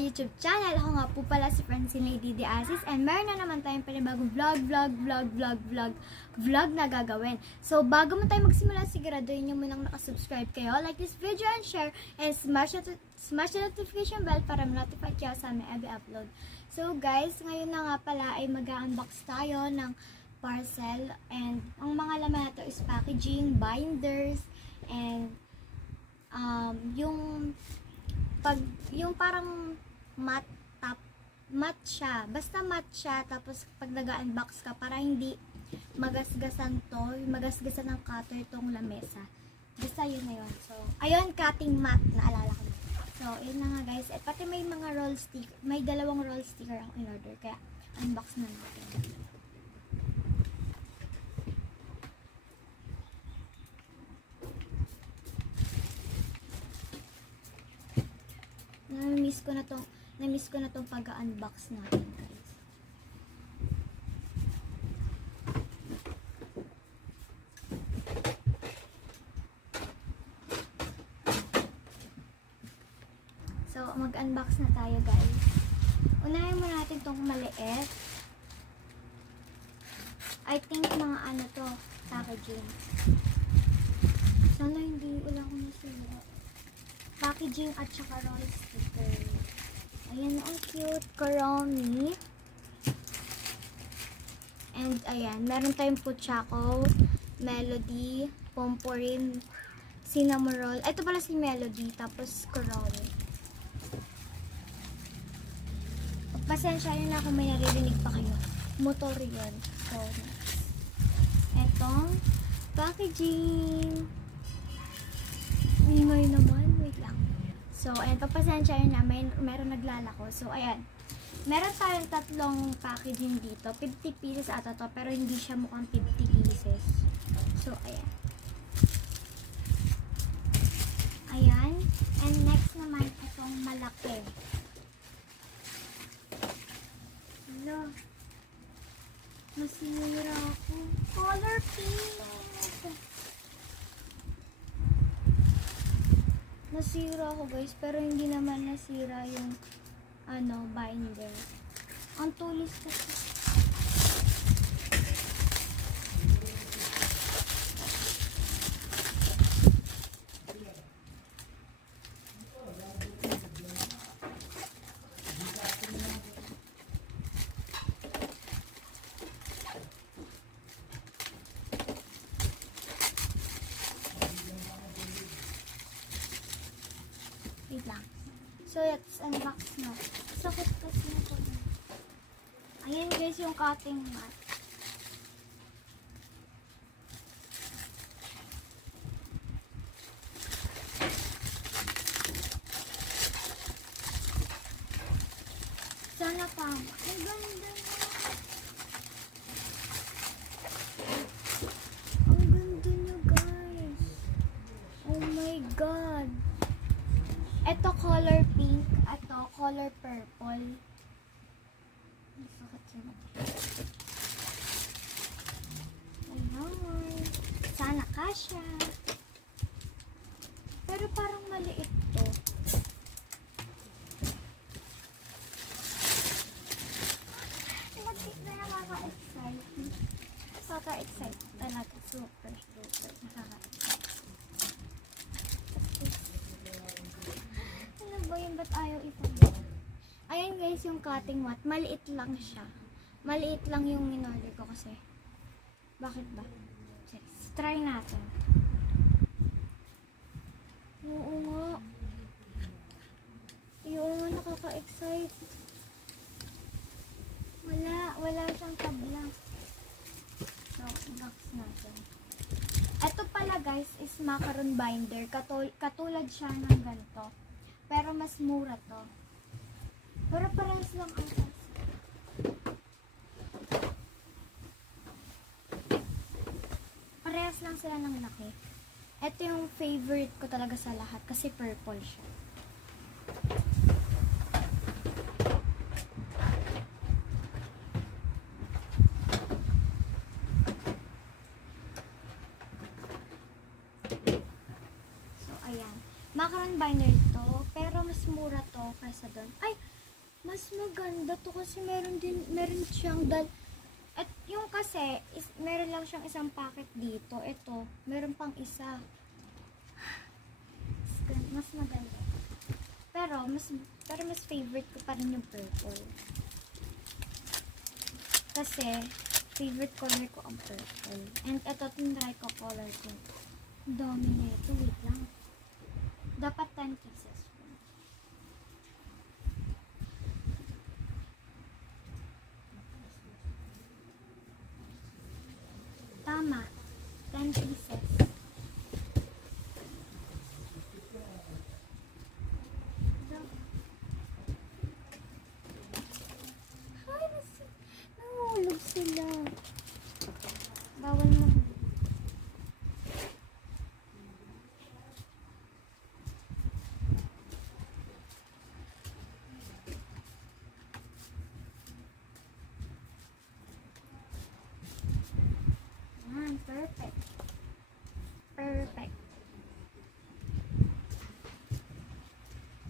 YouTube channel. Ako nga po pala si Francine Lady De Asis and meron na naman tayong panibagong vlog na gagawin. So, bago mo tayo magsimula, siguraduhin nyo munang nakasubscribe kayo. Like this video and share and smash the notification bell para ma-notify kayo sa aming every upload. So, guys, ngayon na nga pala ay mag-unbox tayo ng parcel and ang mga laman na ito is packaging, binders, and yung parang matte siya. Basta matte siya. Tapos pag nag-unbox ka, para hindi magasgasan ng cutter itong lamesa. Basta yun na yun. So, ayun, cutting mat. Naalala ko. So, yun na nga guys. At pati may mga roll sticker. May dalawang roll sticker akong in-order. Kaya, unbox na natin. Na-miss ko na tong pag-unbox natin, guys. So, mag-unbox na tayo, guys. Unahin muna natin tong maliit. I think mga ano to, packaging. Sana hindi wala akong nasira. Packaging at saka roll sticker. Ayan, ang cute. Kuromi. And ayan, meron tayong Puchako, Melody, Pomporin, Cinnamon Roll. Ito pala si Melody, tapos Kuromi. Pasensya nyo na kung may naririnig pa kayo. Motor yun. So, etong packaging. Ingay naman. Wait lang. So, ayan. Pagpasensya yun na. Meron naglalako. So, ayan. Meron tayong tatlong packaging dito. 50 pieces ata to. Pero hindi siya mukhang 50 pieces. So, ayan. Ayan. And next naman, itong malaki. Hello. Masira ako. Color pink. Nasira ako, guys, pero hindi naman nasira yung binder. Ang tulis kasi. So, let's unbox na. Sakit kasi na po. Ayan guys, yung cutting mat. Sana pa. Ang ganda na. Ang ganda nyo guys. Oh my god. Ito color pink, ito color purple. Ayan. Sana kasya. Pero parang maliit to. Nakaka-excite. Nakaka-excite talaga. Super. Nakaka-excite. Ba't ayaw ipag? Ayan guys, yung cutting mat. Maliit lang siya. Maliit lang yung in-order ko kasi. Bakit ba? Let's try natin. Oo nga. Nakaka-excite. Wala siyang tabla. So, box natin. Ito pala guys is macaron binder. Katulad siya ng ganito. Pero mas mura to. Pero parehas lang ang parehas lang sila ng laki. Ito yung favorite ko talaga sa lahat kasi purple siya. So, ayan. Macaron binder to, pero mas mas mura to kaysa doon. Ay, mas maganda to kasi meron siyang at yung kasi, meron lang siyang isang packet dito. Ito, meron pang isa. Mas maganda. Pero mas favorite ko pa rin yung purple. Kasi, favorite color ko ang purple. And ito, tinry ko color ko. Ang dami na ito. Wait lang. Dapat 10 pieces. Tama. 10 pieces. Ay, nahulog sila. Bawal mo. Perfect. Perfect.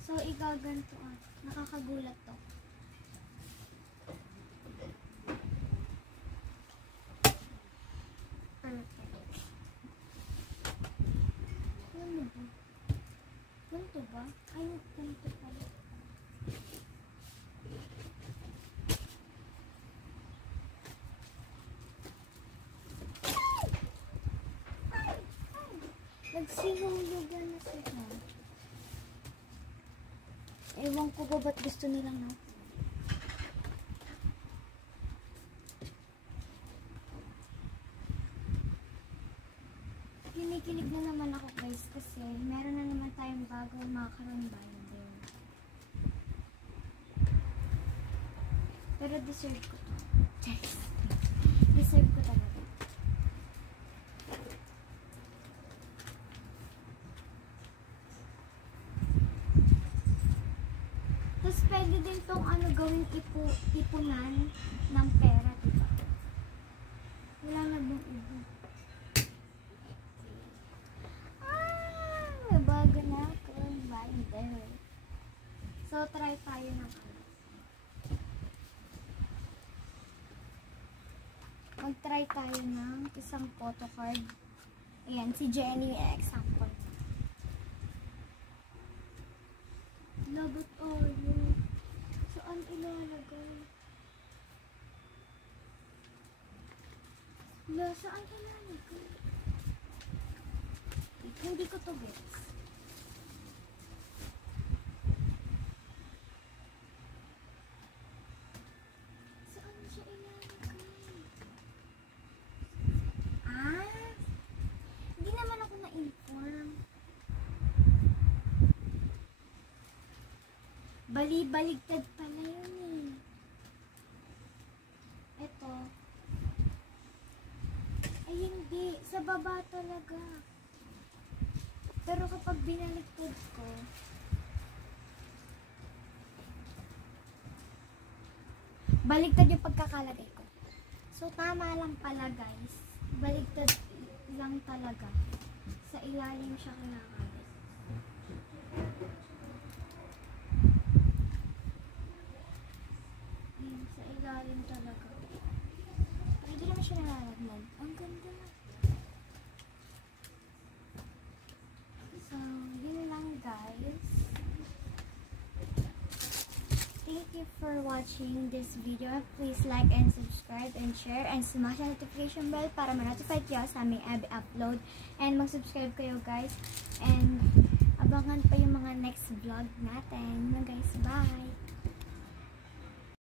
So, igaganto nakakagulat to. Perfect. Ano ba? Ganito ba? Ay, ganito pala. Nagsihulugan na sila. Ewan ko ba ba't gusto nilang na? Kinikilig na naman ako guys kasi meron na naman tayong bagong macaron binder. Pero deserve ko to. Deserve ko talaga. Tapos pwede din tong gawing ipunan ng pera, diba? Wala na bang iba. May bago na akong binder. So, try tayo ng mag-try tayo ng isang photo card. Ayan, si Jenny yung example. Lagot oil. Saan ilalagay? Saan ilalagay? Hindi ko to gets. Saan siya ilalagay? Hindi naman ako na-inform. Bali-baligtad pala yun eh. Ito. Ay hindi. Sa baba talaga. Pero kapag binaligtad ko, baligtad yung pagkakalagay ko. So tama lang pala guys. Baligtad lang talaga. Sa ilalim siya kinakalit. Sa ilalim talaga. Hindi naman siya nalalaglag. Ang ganda. So, yun lang guys. Thank you for watching this video. Please like and subscribe and share and smash the notification bell para ma-notify kayo sa aming upload. And mag-subscribe kayo guys. And abangan pa yung mga next vlog natin. Guys, bye!